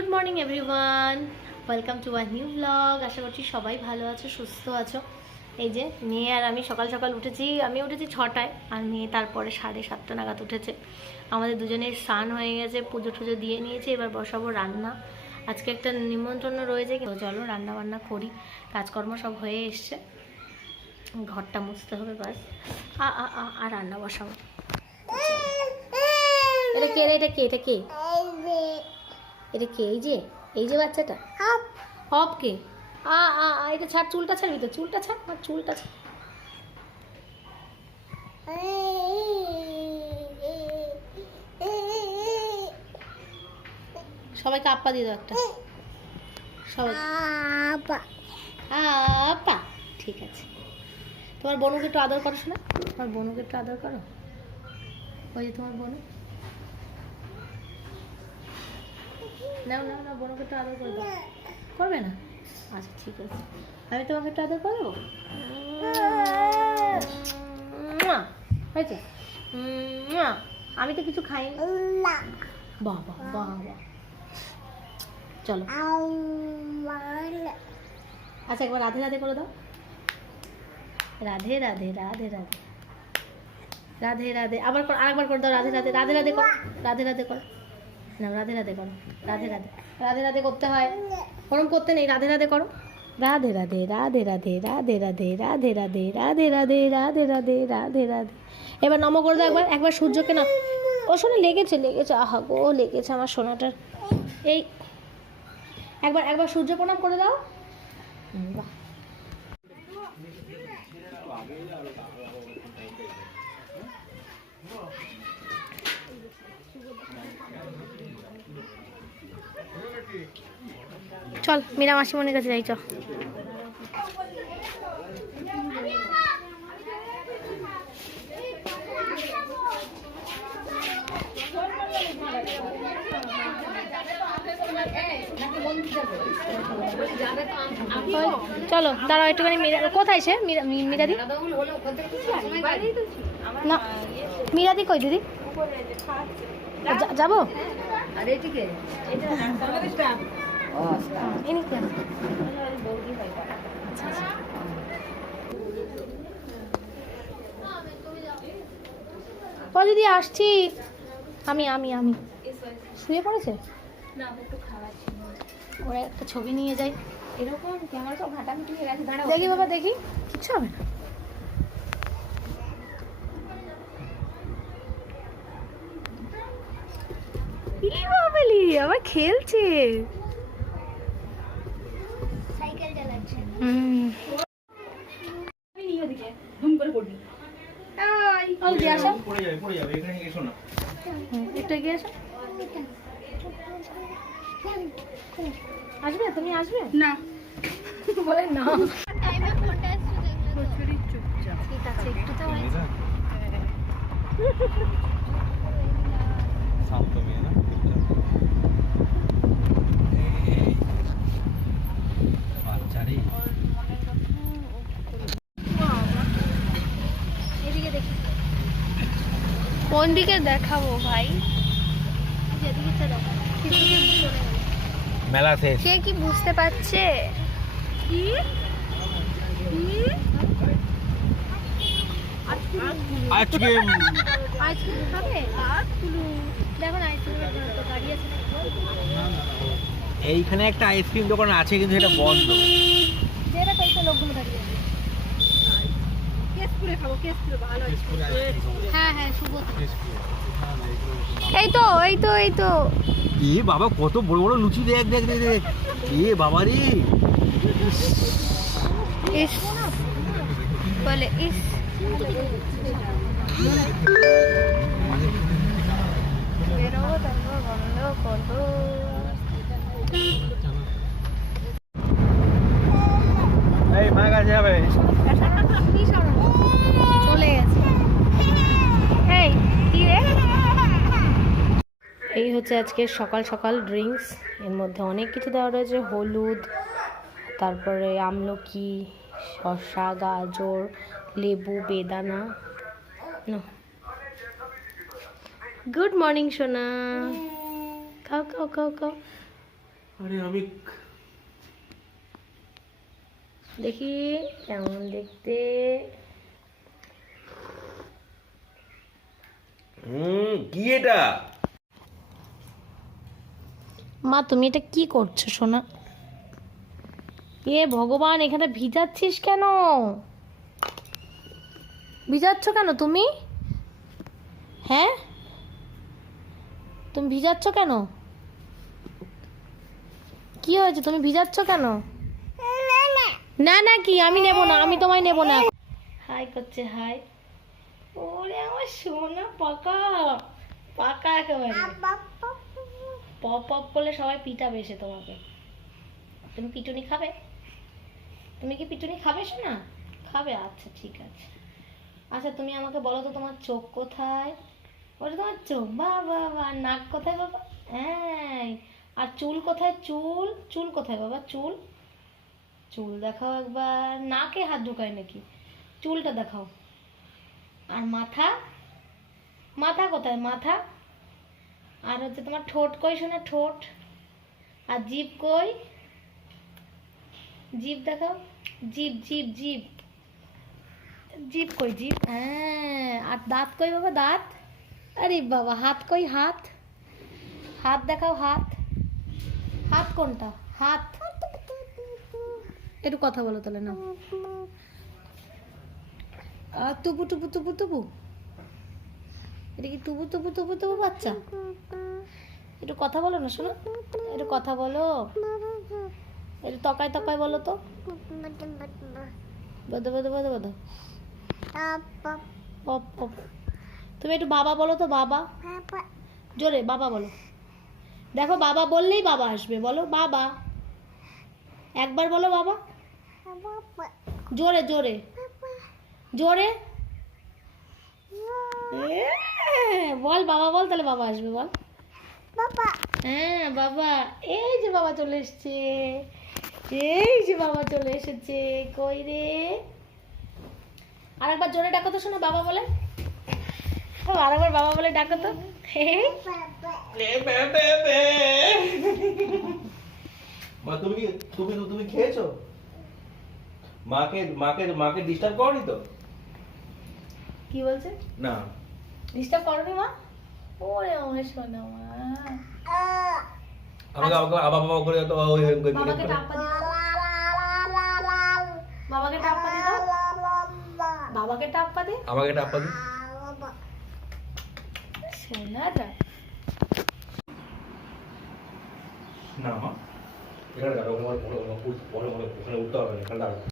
Good morning everyone welcome to our new blog আশা করছি সবাই ভালো আছো, সুস্থ আছো। এই যে, মেয়ে আর আমি সকাল সকাল উঠেছি। আমি উঠেছি ছটায়, আর মেয়ে তারপরে সাড়ে সাতটা নাগাদ উঠেছে। আমাদের দুজনের স্নান হয়ে গেছে, পুজো টুজো দিয়ে নিয়েছে, এবার বসাবো রান্না। আজকে একটা নিমন্ত্রণ রয়েছে, তো চলো রান্না বান্না করি। কাজকর্ম সব হয়ে এসছে। ঘরটা মুছতে হবে বাস। আ আ আর রান্না বসাবো। এটা কে এটা কে এটা কে? এটা কে? এই যে এই যে বাচ্চাটা। হপ হপ কে? আ আ আ, এটা ছাড় চুলটা ছাড়বি তো চুলটা ছাড় আমার চুলটা ছাড়। সবাইকে আপ্পা দিয়ে দাও একটা। সবাই। আপা ঠিক আছে। তোমার বোনকে একটু আদর করো শোনা। তোমার বোনকে একটু আদর করো। ওই যে তোমার বোন নাও নাও না বোনকে একটু আদর করে দাও। করবে না? আচ্ছা ঠিক আছে। আমি তোমাকে একটু আদর করে দেবো? মুয়া। হয়েছে? আমি তো কিছু খাইনি। বাবা বাবা। চলো। আচ্ছা একবার রাধে রাধে করে দাও। রাধে রাধে রাধে রাধে। রাধে রাধে। আবার কর আরেকবার করে দাও। রাধে রাধে রাধে রাধে করো। রাধে রাধে করো। না, রাধে রাধে করো, রাধে রাধে রাধে রাধে করতে হয়। ওরম করতে নেই, রাধে রাধে করো। রাধে রাধে রাধে রাধে রাধে রাধে রাধে রাধে রাধে রাধে রাধে রাধে রাধে রাধে। এবার নম করে দাও একবার একবার সূর্যকে না ও শোনে, লেগেছে লেগেছে, আহা গো, লেগেছে আমার সোনাটার। এই, একবার একবার সূর্য প্রণাম করে দাও। বাহ। চল, মীরা মাসিমণির কাছে যাই, চ। চলো, দাঁড়াও একটুখানি কোথায় সে? মীরাদি? না, মীরাদি কই, দিদি? যাব? আচ্ছা, আচ্ছা। ও দিদি আসছি। আমি আমি আমি। শুয়ে পড়েছে? ওরা একটা ছবি নিয়ে যাই এরকম ক্যামেরা সব ঘাটাঘাটি দেখি বাবা দেখি। কিচ্ছু হবে না। ই বাবালি আবার খেলছে। সাইকেল চালাচ্ছে। হুম। ধুম করে পড়বি। ও দিদি আসো। পড়ে যাবে পড়ে যাবে এখানে এসো না। হুম, একটু আসো? আসবে? তুমি আসবে? না। বলে না। টাইমে ফোনটা আসছে ঠিক আছে একটু তো শান্ত মেয়ে না বাচ্চারে এদিকে দেখি কোন দিকে দেখাবো ভাই। মেলা শেষ। কে কি বুঝতে পারছে? কি? আজকে আইসক্রিম। খাবে? দেখো না আইসক্রিমের দোকান গাড়ি আছে এইখানে একটা আইসক্রিম দোকান আছে কিন্তু এটা বন্ধ। যেটা লোকগুলো দাঁড়িয়ে আছে। খাব ভালো হ্যাঁ। হ্যাঁ এই তো এই তো এই তো। এ বাবা কত বড় বড় লুচি দেখ দেখ দেখ দেখ। এ বাবা রে। ইস। বলে ইস। বেরোবো তারপর বন্ধ করব এই মায়ের কাছে যাবে চলে গেছে এই কি রে এই হচ্ছে আজকে সকাল সকাল ড্রিঙ্কস এর মধ্যে অনেক কিছু দেওয়া রয়েছে হলুদ তারপরে আমলকি শসা গাজর লেবু বেদানা গুড মর্নিং সোনা। খাও খাও খাও খাও। আরে আমি দেখি কেমন দেখতে? হুম কি এটা? মা, তুমি এটা কি করছ, সোনা? এ ভগবান, এখানে ভিজাচ্ছিস কেন? ভিজাচ্ছ কেন তুমি? হ্যাঁ? তুমি ভিজাচ্ছ কেন? কি হয়েছে? তুমি ভিজাচ্ছ কেন? না না, কি? আমি নেব না, আমি তোমায় নেব না। হাই করছে, হাই। ওরে আমার সোনা পাকা। পাকা একেবারে। পপ পপ করলে সবাই পিটাবে এসে তোমাকে। তুমি পিটুনি খাবে? তুমি কি পিটুনি খাবে না খাবে আচ্ছা ঠিক আছে। আচ্ছা তুমি আমাকে বলো তো তোমার চোখ কোথায়? ওটা তোমার চোখ বা আর নাক কোথায়, বাবা? হ্যাঁ আর চুল কোথায়? চুল চুল কোথায়, বাবা? চুল? চুল দেখাও একবার। নাকে হাত ঢুকায় নাকি? চুলটা দেখাও। আর মাথা? মাথা কোথায়? মাথা? আর হচ্ছে তোমার ঠোঁট কই শোনা, ঠোঁট। আর জিভ কই? জিভ দেখাও। জিভ জিভ জিভ। জিভ কই, জিভ? হ্যাঁ আর দাঁত কই বাবা, দাঁত? আরে বাবা, হাত কই, হাত? হাত দেখাও, হাত। হাত কোনটা? হাত। একটু কথা বলো তাহলে না তুপু টুপু টুপু তুপু এটা কি তুবু তুবু তুবু তুবু বাচ্চা? একটু কথা বলো না, শোনো। একটু কথা বলো। একটু তকায় তকায় বলো তো। বদো বদো বদো বদো। পপ পপ। তুমি একটু বাবা বলো তো, বাবা। জোরে, বাবা বলো। দেখো, বাবা বললেই বাবা আসবে, বলো, বাবা। একবার বলো, বাবা। জোরে জোরে। জোরে। বল বাবা বল তাহলে বাবা আসবে বল। হ্যাঁ বাবা এই যে বাবা চলে এসছে এই যে বাবা চলে এসেছে কই রে? আরেকবার জোরে ডাকো তো শোনো বাবা বলে। ও আরেকবার বাবা বলে ডাকো তো। মা তুমি কি তুমি তুমি খেয়েছো? মাকে মাকে মাকে ডিস্টার্ব করনি তো? কি বলছে? না। ডিস্টার্ব করনি মা ওরে আমার শোনা মা আমাকে আমাকে আবার বাবা করে তো ওই বাবাকে টাপ্পা দিও বাবাকে টাপ্পা দিও বাবাকে টাপ্পা দে আমাকে টাপ্পা সোনাটা না মা এখানে দাঁড়াও ওখানে ওখানে ওখানে ওখানে উঠতে হবে এখানে দাঁড়াও